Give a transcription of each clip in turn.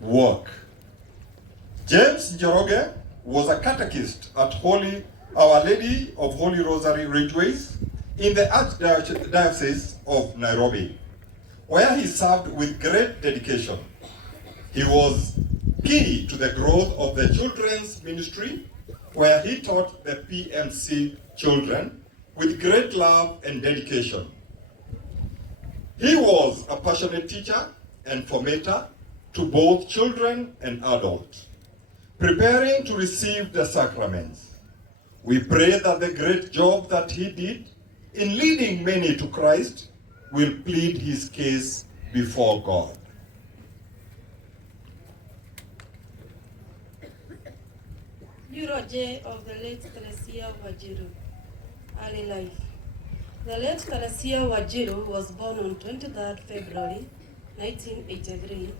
work. James Njoroge was a catechist at Our Lady of Holy Rosary Ridgeways in the Archdiocese of Nairobi, where he served with great dedication. He was key to the growth of the children's ministry, where he taught the PMC children with great love and dedication. He was a passionate teacher and formator to both children and adults, preparing to receive the sacraments. We pray that the great job that he did in leading many to Christ will plead his case before God. Eulogy of the late Teresia Wajiru. Early life. The late Teresia Wajiru was born on 23rd February 1983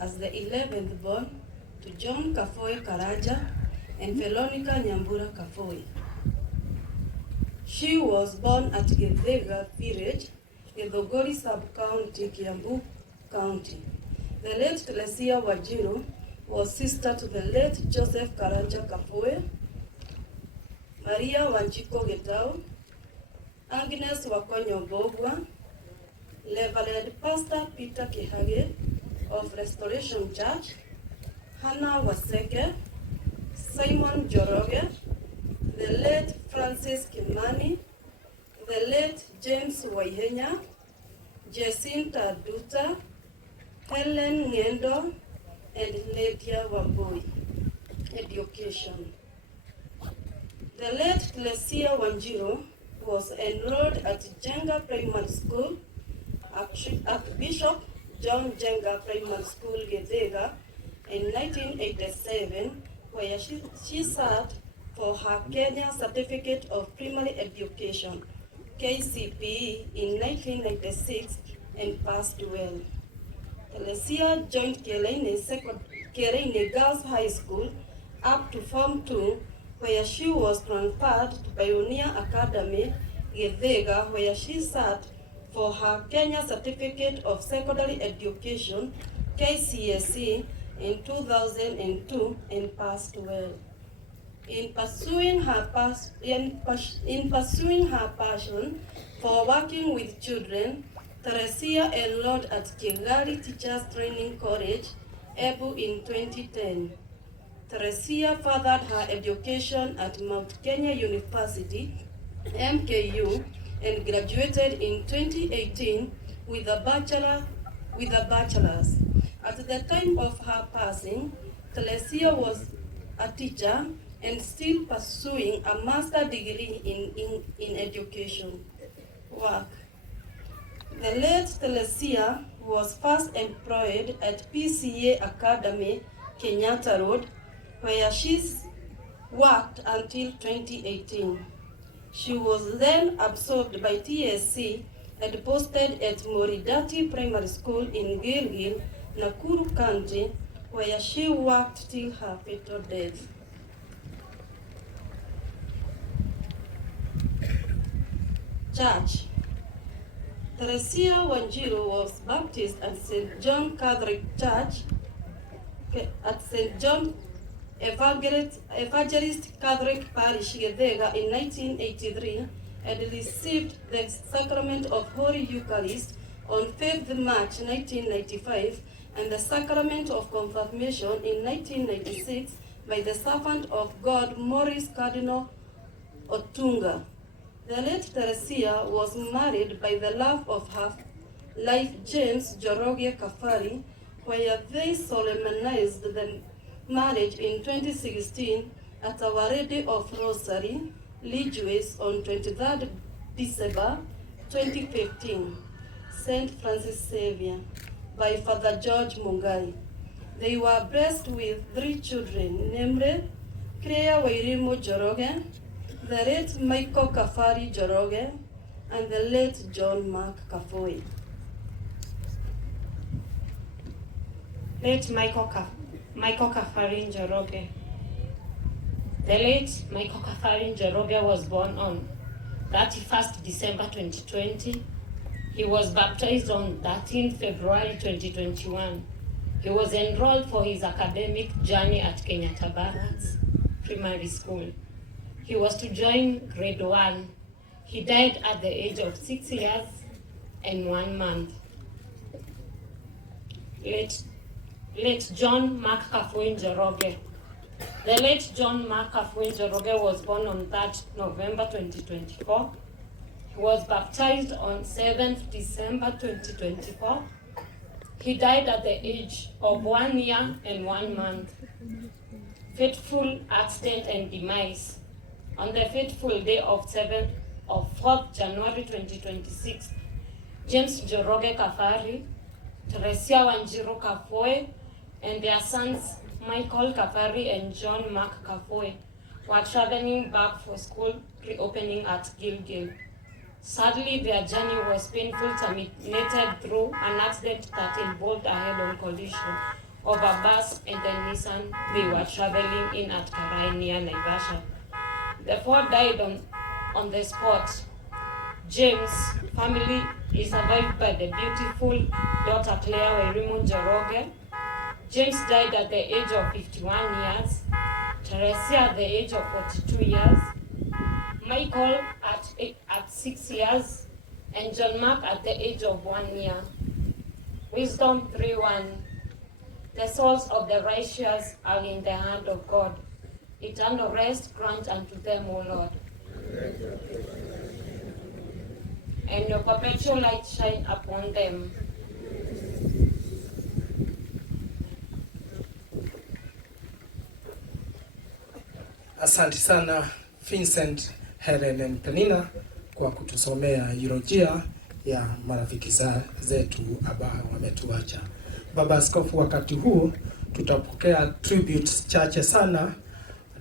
as the 11th born to John Kafoi Karaja and Veronica Nyambura Kafoi. She was born at Githega village, Githogori sub-county, Kiambu County. The late Teresia Wajiru was sister to the late Joseph Karanja Kafoi, Maria Wanjiko Getao, Agnes Wakonyo Bogwa, Reverend Pastor Peter Kihage of Restoration Church, Hannah Waseke, Simon Joroge, the late Francis Kimani, the late James Waihenya, Jacinta Duta, Helen Ngendo, and Lydia Wambui. Education. The late Teresia Wanjiru was enrolled at Jenga Primary School, Archbishop John Jenga Primary School, Githega, in 1987, where she served for her Kenya Certificate of Primary Education, KCPE, in 1996 and passed well. Teresia joined Kireria Girls High School up to Form 2, where she was transferred to Pioneer Academy, Githega, where she sat for her Kenya Certificate of Secondary Education, KCSE, in 2002 and passed well. In pursuing her passion for working with children, Teresia enrolled at Kigali Teachers Training College, Ebu, in 2010. Teresia furthered her education at Mount Kenya University, MKU, and graduated in 2018 with a bachelor's. At the time of her passing, Teresia was a teacher and still pursuing a master's degree in education work. The late Teresia was first employed at PCA Academy, Kenyatta Road, where she worked until 2018. She was then absorbed by TSC and posted at Moridati Primary School in Gilgil, Nakuru County, where she worked till her fatal death. Church. Teresia Wanjiru was baptized at St. John Catholic Church, at St. John Evangelist Catholic Parish, Githega, in 1983 and received the Sacrament of Holy Eucharist on 5th March 1995 and the Sacrament of Confirmation in 1996 by the servant of God Maurice Cardinal Otunga. The late Teresia was married by the love of her life, James Njoroge Kafari, where they solemnized the marriage in 2016 at Our Lady of Rosary, Ridgeways, on 23rd December 2015, St. Francis Xavier, by Father George Mungai. They were blessed with 3 children, namely Claire Wairimo Njoroge, the late Michael Kafari Njoroge, and the late John Mark Kafoi. Late Michael Kafari Njoroge. The late Michael Kafari Njoroge was born on 31st December 2020. He was baptized on 13th February 2021. He was enrolled for his academic journey at Kenyatta Barracks Primary School. He was to join grade 1. He died at the age of 6 years and 1 month. Late John Mark Kafuin Njoroge. The late John Mark Kafuin Njoroge was born on 3rd November 2024. He was baptized on 7th December 2024. He died at the age of 1 year and 1 month. Fateful accident and demise. On the fateful day of 4th January 2026, James Njoroge Kafari, Teresia Wanjiru Kafoe, and their sons Michael Kafari and John Mark Kafoe were traveling back for school reopening at Gilgil. Sadly, their journey was painfully terminated through an accident that involved a head-on collision of a bus and the Nissan they were traveling in at Karai near Naivasha. The four died on the spot. James' family is survived by the beautiful daughter Claire Wairimu Njoroge. James died at the age of 51 years, Teresia at the age of 42 years, Michael at 6 years, and John Mark at the age of 1 year. Wisdom 3:1. The souls of the righteous are in the hand of God. Eternal rest grant unto them, O Lord. And your perpetual light shine upon them. Asante sana Vincent, Helen and Penina kwa kutusomea eulogia ya marafiki zetu ambao wametuacha. Baba Askofu, wakati huu tutapokea tributes chache sana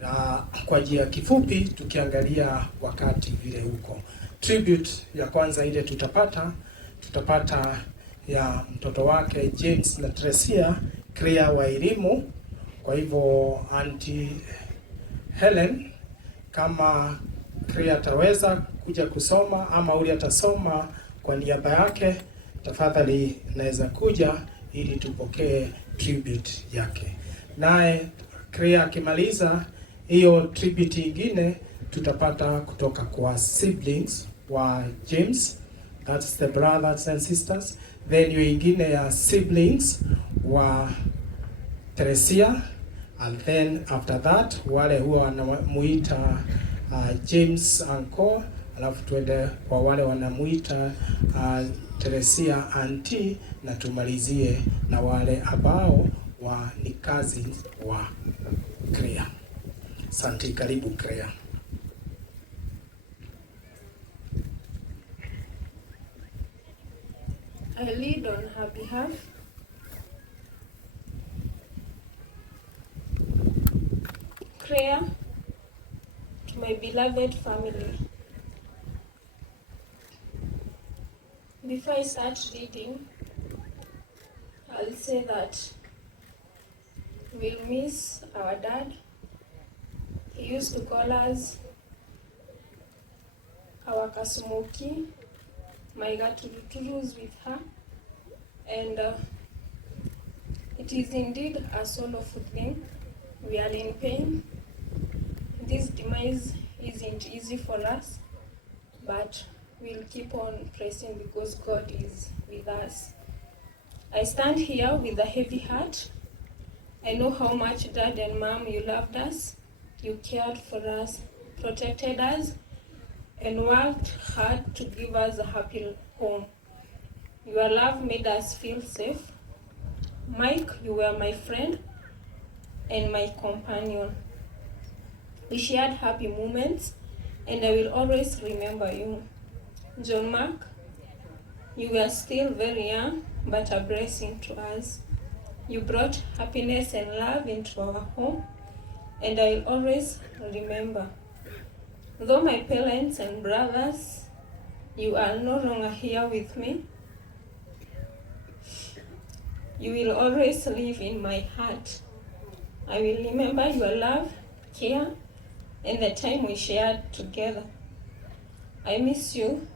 na kwa njia kifupi tukiangalia wakati vile huko. Tribute ya kwanza ile tutapata ya mtoto wake James na Teresia Crea wa elimu. Kwa hivyo Auntie Helen, kama Crea ataweza kuja kusoma ama uli atasoma kwa niaba yake, tafadhali naweza kuja ili tupokee tribute yake. Naye Crea akimaliza hiyo tribute ingine tutapata kutoka kwa siblings wa James, that's the brothers and sisters. Then hiyo ingine ya siblings wa Teresia, and then after that wale huwa wanamuita James uncle, alafu tuende kwa wale wanamuita Teresia auntie, na tumalizie na wale ambao ni cousins wa Crea. Asante, karibu Crea. I lead on her behalf. Prayer to my beloved family. Before I start reading, I'll say that we'll miss our dad. He used to call us our Kasumuki, my Gatundu with her, and it is indeed a sorrowful thing. We are in pain. This demise isn't easy for us, but we'll keep on pressing because God is with us. I stand here with a heavy heart. I know how much Dad and Mom, you loved us, you cared for us, protected us, and worked hard to give us a happy home. Your love made us feel safe. Mike, you were my friend and my companion. We shared happy moments, and I will always remember you. John Mark, you were still very young, but a blessing to us. You brought happiness and love into our home, and I will always remember. Though my parents and brothers, you are no longer here with me, you will always live in my heart. I will remember your love, care, and the time we shared together. I miss you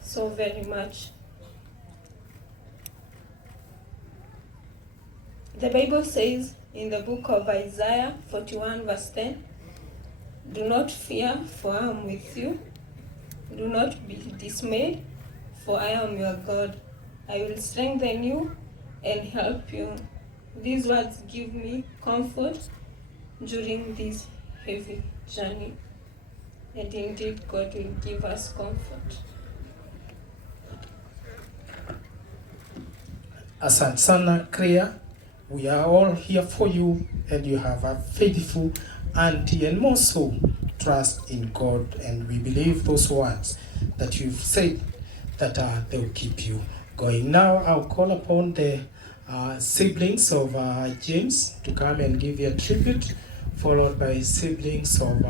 so very much. The Bible says in the book of Isaiah 41 verse 10, "Do not fear, for I am with you. Do not be dismayed, for I am your God. I will strengthen you and help you." These words give me comfort during this heavy journey. And indeed, God will give us comfort. Asante sana Crea. We are all here for you, and you have a faithful auntie, and more so trust in God, and we believe those words that you've said that they will keep you going. Now I'll call upon the siblings of James to come and give you a tribute, followed by siblings of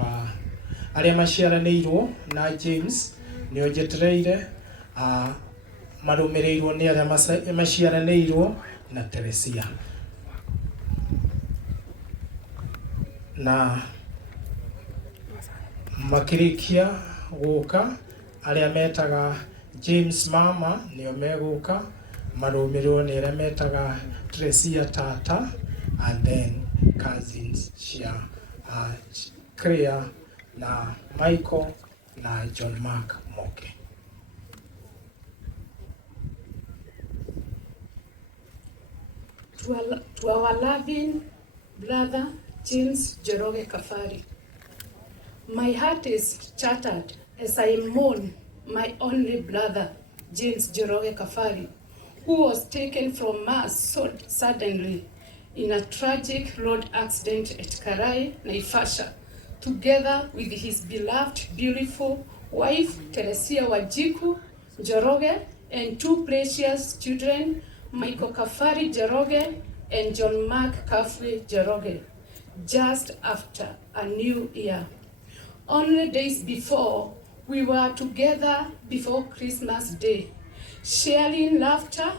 Aria maciaranĩirwo na James nĩo njetereire, marũmĩrĩirwo nĩ arĩa maciaranĩirwo na Teresia. Na makĩrĩkia gũka, arĩa metaga James mama nĩo megũka, marũmĩrĩirwo nĩ arĩa metaga Teresia tata, and then cousins cia Crea na Michael na John Mark Moke. To our loving brother James Joroge Kafari, my heart is shattered as I mourn my only brother James Joroge Kafari, who was taken from us so suddenly in a tragic road accident at Karai, Naivasha, together with his beloved, beautiful wife, Teresia Wajiku Joroge, and two precious children, Michael Kafari Joroge and John Mark Kafwe Joroge, just after a new year. Only days before, we were together before Christmas Day, sharing laughter,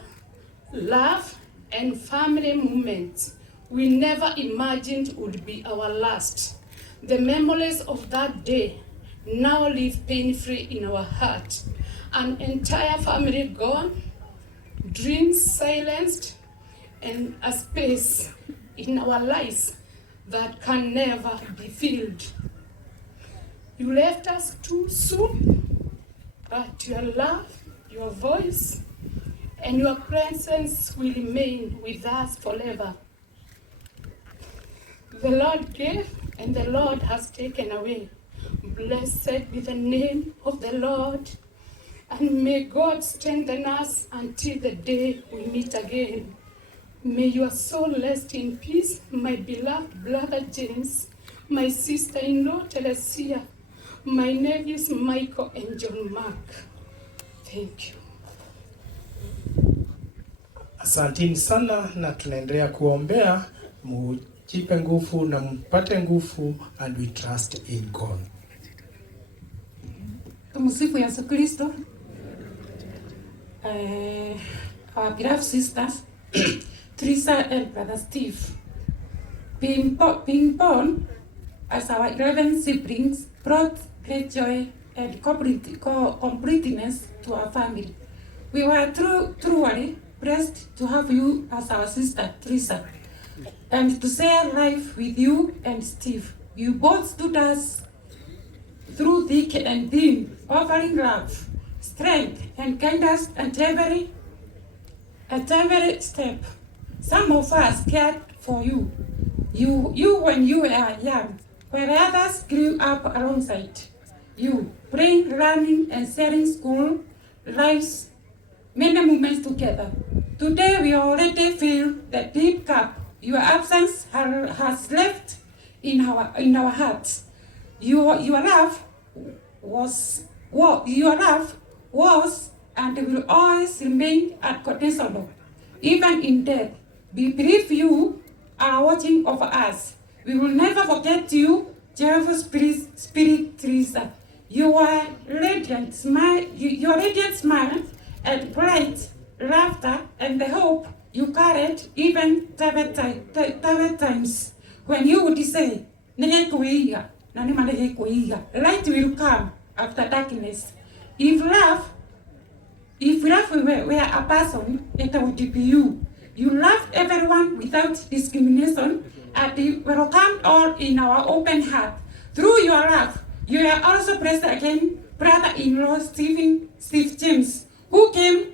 love, and family moments we never imagined would be our last. The memories of that day now live pain-free in our heart. An entire family gone, dreams silenced, and a space in our lives that can never be filled. You left us too soon, but your love, your voice, and your presence will remain with us forever. The Lord gave, and the Lord has taken away. Blessed be the name of the Lord, and may God strengthen us until the day we meet again. May your soul rest in peace, my beloved brother James, my sister-in-law Teresia, my nephews Michael and John Mark. Thank you. Asanteni sana, na tunaendelea kuombea mujipe nguvu na mpate nguvu, and we trust in God. Tumsifu Yesu Kristo. Our beloved sisters, Teresa and Brother Steve, being born as our 11 siblings, brought great joy and completeness to our family. We were truly blessed to have you as our sister, Teresa, and to share life with you and Steve. You both stood us through thick and thin, offering love, strength, and guidance at every step. Some of us cared for you when you were young, while others grew up alongside you, praying, learning, and sharing school lives, many moments together. Today we already feel the deep gap your absence has left in our hearts. Your love was and will always remain unconditional, even in death. We believe you are watching over us. We will never forget you, Jehovah's Spirit Teresa. Your radiant smile, and bright laughter, and the hope you carried even tough times when you would say, light will come after darkness. If love were a person, it would be you. You loved everyone without discrimination, and you welcomed all in our open heart. Through your love, you are also blessed again, brother-in-law Steve James, who became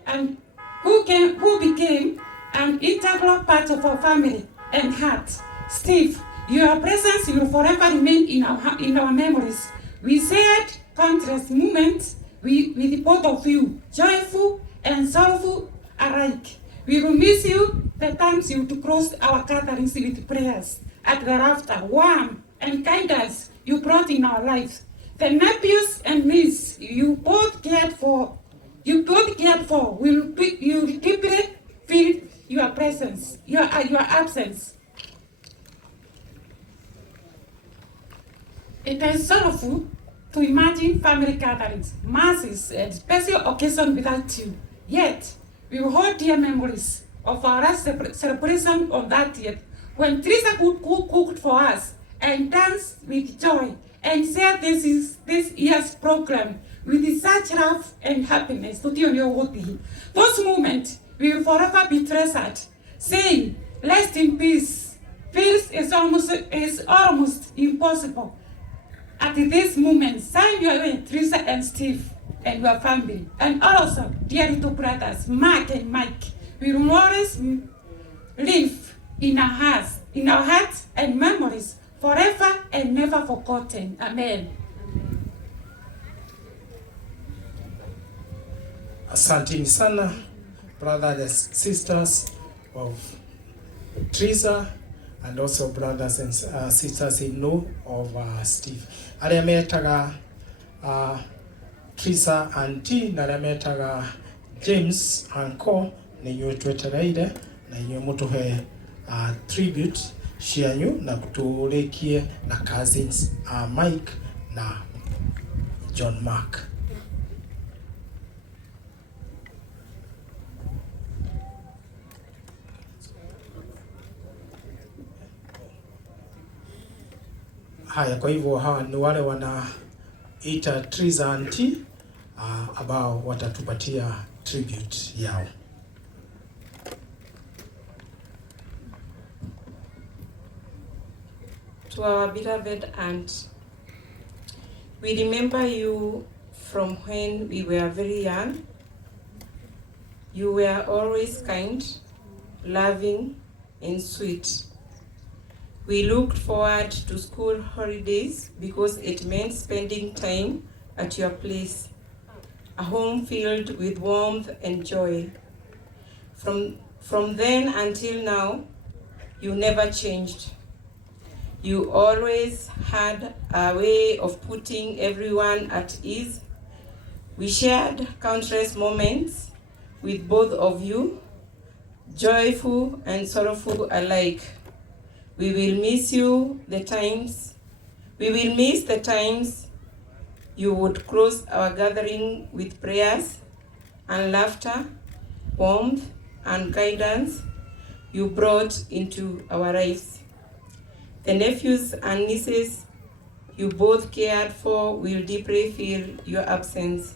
an integral part of our family and heart. Steve, your presence will forever remain in our memories. We shared countless moments with both of you, joyful and sorrowful alike. We will miss you the times you to close our gatherings with prayers, at the laughter, warmth, and kindness you brought in our lives. The nephews and nieces you both cared for will deeply feel your presence, your absence. It is sorrowful to imagine family gatherings, masses, and special occasions without you. Yet, we will hold dear memories of our last celebration on that year, when Teresa cooked for us and danced with joy and shared this year's program with such love and happiness. Those moments will forever be treasured. Saying, rest in peace, is almost impossible. At this moment, sign your way, Teresa and Steve, and your family, and also dear little brothers, Mark and Mike, will always live in our hearts and memories, forever and never forgotten. Amen. Asanteni sana, brothers and sisters of Teresa, and also brothers and sisters-in-law of Steve. Aria metaga Teresa auntie na aria metaga James uncle ni nywe twetereire na nywe mutuhe tribute cianyu na kuturekie na cousins Mike na John Mark. Haya, kwa hivyo hawa ni wale wanaita Teresa auntie ambao watatupatia tribute yao. To our beloved aunt, we remember you from when we were very young. You were always kind, loving, and sweet. We looked forward to school holidays because it meant spending time at your place, a home filled with warmth and joy. From then until now, you never changed. You always had a way of putting everyone at ease. We shared countless moments with both of you, joyful and sorrowful alike. We will miss the times you would close our gathering with prayers and laughter, warmth and guidance you brought into our lives. The nephews and nieces you both cared for will deeply feel your absence.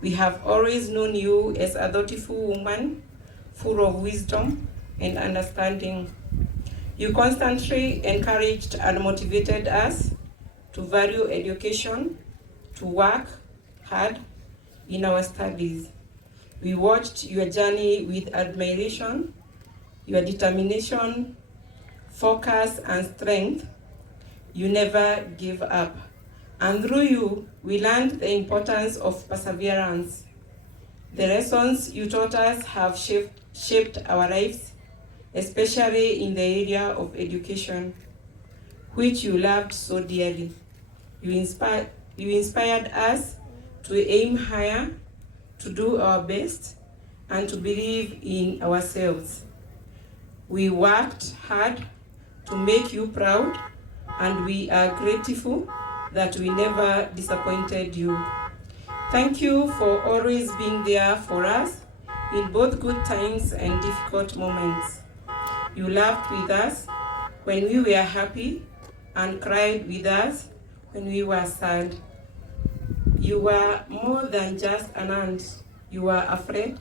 We have always known you as a thoughtful woman, full of wisdom and understanding. You constantly encouraged and motivated us to value education, to work hard in our studies. We watched your journey with admiration, your determination, focus, and strength. You never gave up. And through you, we learned the importance of perseverance. The lessons you taught us have shaped our lives, especially in the area of education, which you loved so dearly. You inspired us to aim higher, to do our best, and to believe in ourselves. We worked hard to make you proud, and we are grateful that we never disappointed you. Thank you for always being there for us in both good times and difficult moments. You laughed with us when we were happy and cried with us when we were sad. You were more than just an aunt. You were a friend,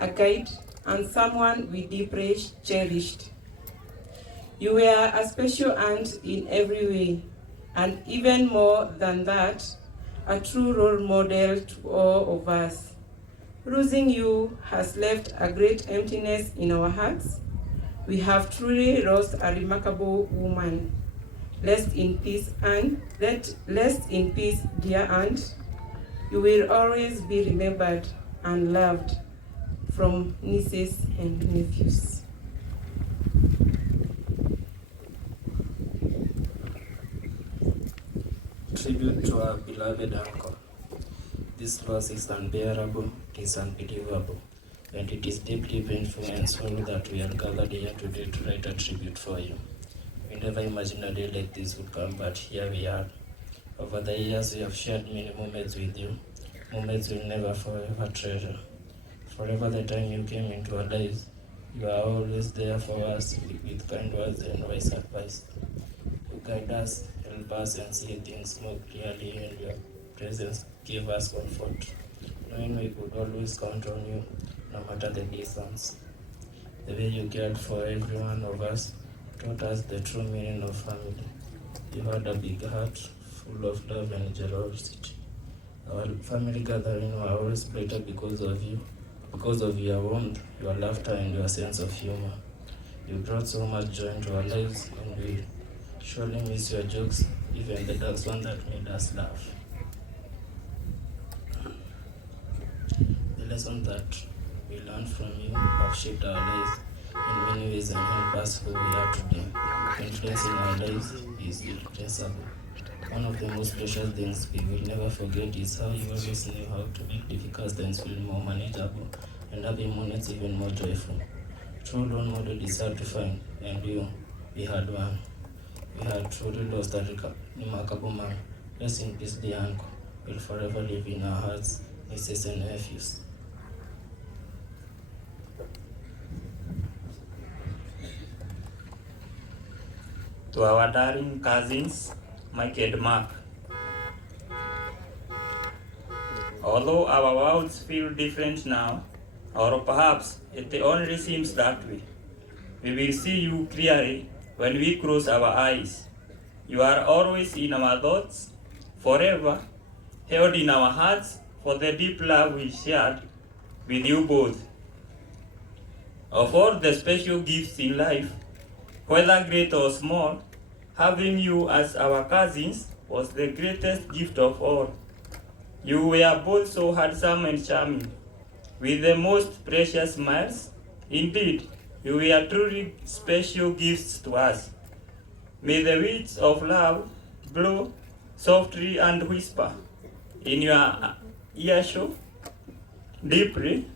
a guide, and someone we deeply cherished. You were a special aunt in every way, and even more than that, a true role model to all of us. Losing you has left a great emptiness in our hearts. We have truly lost a remarkable woman. Rest in peace, rest in peace, dear aunt. You will always be remembered and loved from nieces and nephews. Tribute to our beloved uncle. This loss is unbearable, it is unbelievable, and it is deeply painful and sorrow that we are gathered here today to write a tribute for you. We never imagined a day like this would come, but here we are. Over the years, we have shared many moments with you, moments we'll never forever treasure. Forever the time you came into our lives, you are always there for us with kind words and wise advice. You guide us, help us, and see things more clearly, and your presence gave us comfort, knowing we could always count on you, no matter the distance. The way you cared for every one of us taught us the true meaning of family. You had a big heart, full of love and generosity. Our family gathering were always brighter because of you, because of your warmth, your laughter, and your sense of humor. You brought so much joy into our lives, and we surely miss your jokes, even the dark one that made us laugh. The lesson that we learned from you have shaped our lives in many ways and helped us who we are today. Influence in our lives is irreplaceable. One of the most precious things we will never forget is how you always knew how to make difficult things feel more manageable and happy moments even more joyful. True role model is hard to find, and we had one. We had truly lost a remarkable man. Rest in peace, dear uncle. Will forever live in our hearts, nieces and nephews. To our darling cousins, Mike and Mark. Although our worlds feel different now, or perhaps it only seems that way, we will see you clearly when we close our eyes. You are always in our thoughts, forever, held in our hearts for the deep love we shared with you both. Of all the special gifts in life, whether great or small, having you as our cousins was the greatest gift of all. You were both so handsome and charming, with the most precious smiles. Indeed, you were truly special gifts to us. May the winds of love blow softly and whisper in your earshot. Deeply,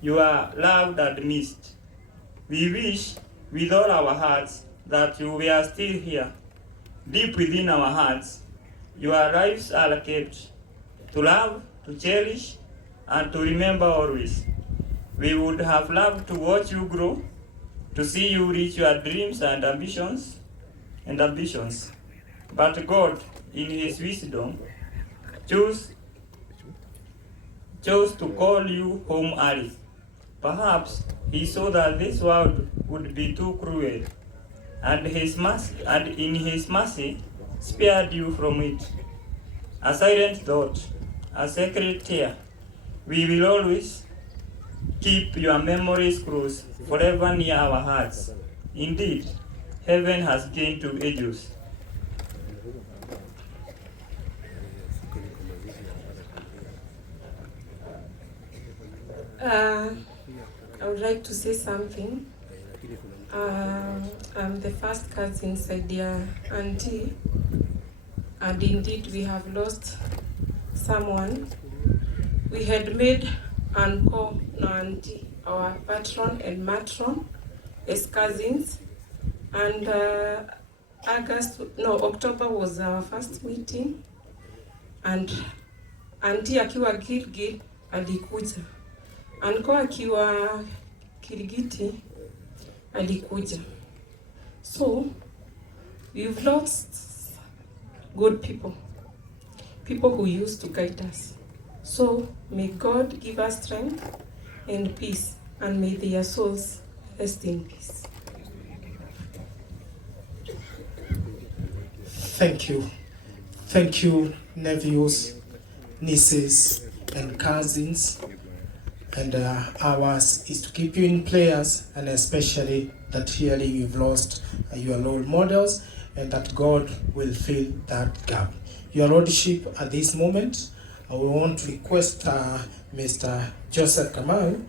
you are loved and missed. We wish with all our hearts that you were still here. Deep within our hearts, your lives are kept to love, to cherish, and to remember always. We would have loved to watch you grow, to see you reach your dreams and ambitions. But God, in His wisdom, chose to call you home early. Perhaps He saw that this world would be too cruel, and in His mercy spared you from it. A silent thought, a sacred tear. We will always keep your memories close, forever near our hearts. Indeed, heaven has gained to ages. I would like to say something. I'm the first cousin side dear auntie, and indeed we have lost someone. We had made uncle auntie our patron and matron as cousins, and October was our first meeting, and auntie akiwa Gilgil alikuja, uncle akiwa Kirigiti alikuja. So we've lost good people who used to guide us. So may God give us strength and peace and may their souls rest in peace. Thank you. Thank you, nephews, nieces, and cousins. And ours is to keep you in prayers, and especially that really you've lost your role models, and that God will fill that gap. Your Lordship, at this moment, I want to request Mr. Joseph Kamau